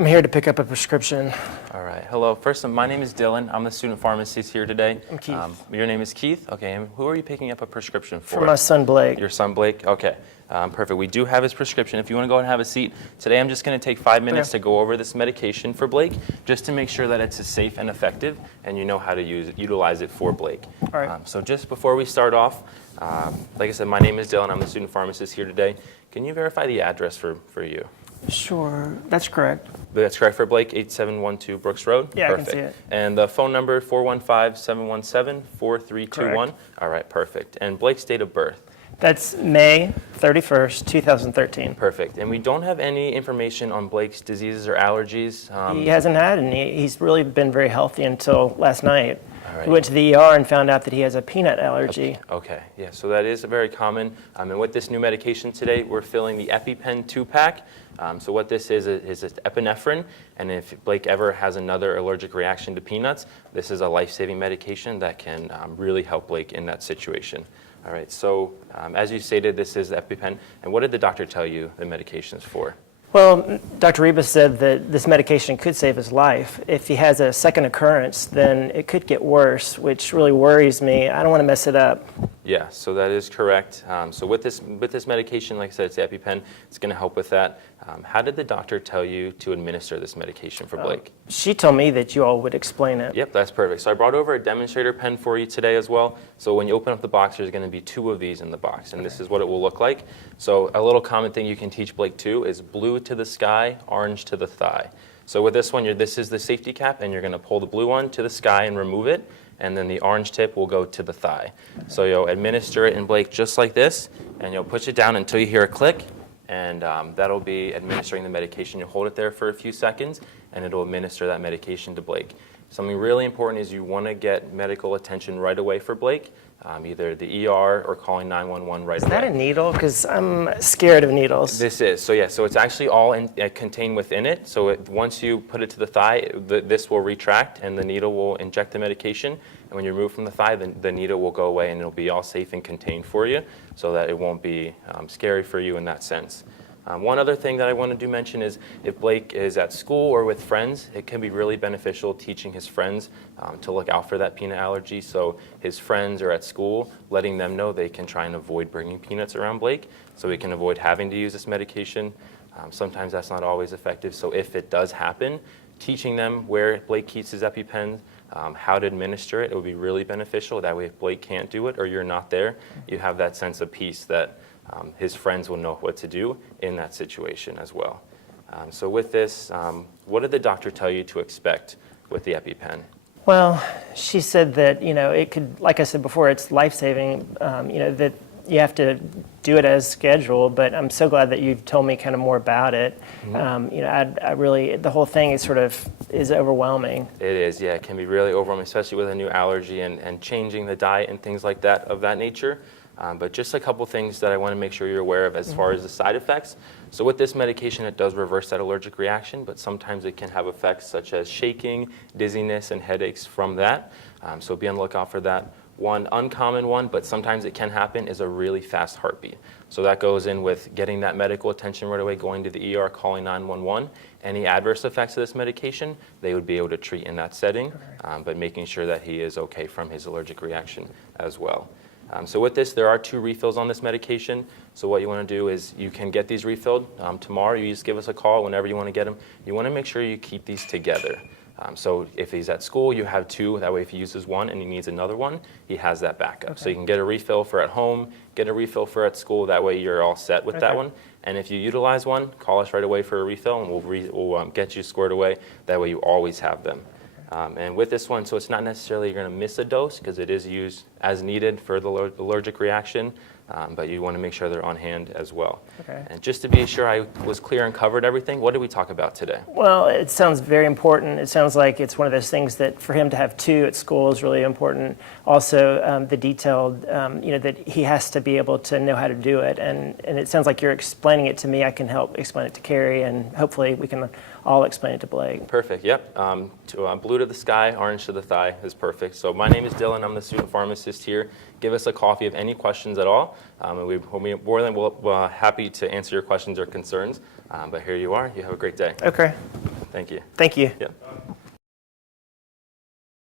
I'm here to pick up a prescription. All right. Hello. First, my name is Dylan. I'm the student pharmacist here today. I'm Keith. Your name is Keith? Okay. And who are you picking up a prescription for? For my son, Blake. Your son, Blake? Okay. Perfect. We do have his prescription. If you want to go ahead and have a seat. Today, I'm just going to take 5 minutes to go over this medication for Blake, just to make sure that it's safe and effective, and you know how to utilize it for Blake. All right. So just before we start off, like I said, my name is Dylan. I'm the student pharmacist here today. Can you verify the address for you? Sure, that's correct. That's correct for Blake, 8712 Brooks Road? Yeah, perfect. I can see it. And the phone number, 415-717-4321? All right, perfect. And Blake's date of birth? That's May 31st, 2013. Perfect. And we don't have any information on Blake's diseases or allergies? He hasn't had any. He's really been very healthy until last night. All right. We went to the ER and found out that he has a peanut allergy. Okay, yeah, so that is very common. And with this new medication today, we're filling the EpiPen 2-pack. So what this is epinephrine, and if Blake ever has another allergic reaction to peanuts, this is a life-saving medication that can really help Blake in that situation. All right, so as you stated, this is the EpiPen. And what did the doctor tell you the medication is for? Well, Dr. Rebus said that this medication could save his life. If he has a second occurrence, then it could get worse, which really worries me. I don't want to mess it up. Yeah, so that is correct. So with this medication, like I said, it's the EpiPen. It's going to help with that. How did the doctor tell you to administer this medication for Blake? She told me that you all would explain it. Yep, that's perfect. So I brought over a demonstrator pen for you today as well. So when you open up the box, there's going to be 2 of these in the box, and this is what it will look like. So a little common thing you can teach Blake too is blue to the sky, orange to the thigh. So with this one, this is the safety cap, and you're going to pull the blue one to the sky and remove it, and then the orange tip will go to the thigh. So you'll administer it in Blake just like this, and you'll push it down until you hear a click, and that'll be administering the medication. You'll hold it there for a few seconds, and it'll administer that medication to Blake. Something really important is you want to get medical attention right away for Blake, either the ER or calling 911 right away. Is that a needle? Because I'm scared of needles. This is. So yeah, so it's actually all contained within it. So once you put it to the thigh, this will retract and the needle will inject the medication. And when you remove from the thigh, the needle will go away and it'll be all safe and contained for you so that it won't be scary for you in that sense. One other thing that I wanted to mention is if Blake is at school or with friends, it can be really beneficial teaching his friends to look out for that peanut allergy. So his friends are at school, letting them know they can try and avoid bringing peanuts around Blake so he can avoid having to use this medication. Sometimes that's not always effective. So if it does happen, teaching them where Blake keeps his EpiPen, how to administer it, it would be really beneficial. That way if Blake can't do it or you're not there, you have that sense of peace that his friends will know what to do in that situation as well. So with this, what did the doctor tell you to expect with the EpiPen? Well, she said that, it could, like I said before, it's life-saving, that you have to do it as scheduled, but I'm so glad that you told me kind of more about it. Mm-hmm. I really, the whole thing is is overwhelming. It is, yeah, it can be really overwhelming, especially with a new allergy and changing the diet and things like that of that nature. But just a couple things that I want to make sure you're aware of as far as the side effects. So with this medication, it does reverse that allergic reaction, but sometimes it can have effects such as shaking, dizziness, and headaches from that. So be on the lookout for that. One uncommon one, but sometimes it can happen, is a really fast heartbeat. So that goes in with getting that medical attention right away, going to the ER, calling 911. Any adverse effects of this medication, they would be able to treat in that setting, but making sure that he is okay from his allergic reaction as well. So with this, there are 2 refills on this medication. So what you want to do is you can get these refilled tomorrow. You just give us a call whenever you want to get them. You want to make sure you keep these together. So if he's at school, you have 2. That way if he uses one and he needs another one, he has that backup. Okay. So you can get a refill for at home, get a refill for at school. That way you're all set with that one. And if you utilize one, call us right away for a refill and we'll get you squared away. That way you always have them. And with this one, so it's not necessarily you're going to miss a dose because it is used as needed for the allergic reaction, but you want to make sure they're on hand as well. Okay. And just to be sure I was clear and covered everything, what did we talk about today? Well, it sounds very important. It sounds like it's one of those things that for him to have 2 at school is really important. Also, the detailed, that he has to be able to know how to do it. And it sounds like you're explaining it to me. I can help explain it to Carrie, and hopefully we can all explain it to Blake. Perfect, yep. Blue to the sky, orange to the thigh is perfect. So my name is Dylan. I'm the student pharmacist here. Give us a call if you have any questions at all. And we're more than happy to answer your questions or concerns. But here you are. You have a great day. Okay. Thank you. Thank you. Yep.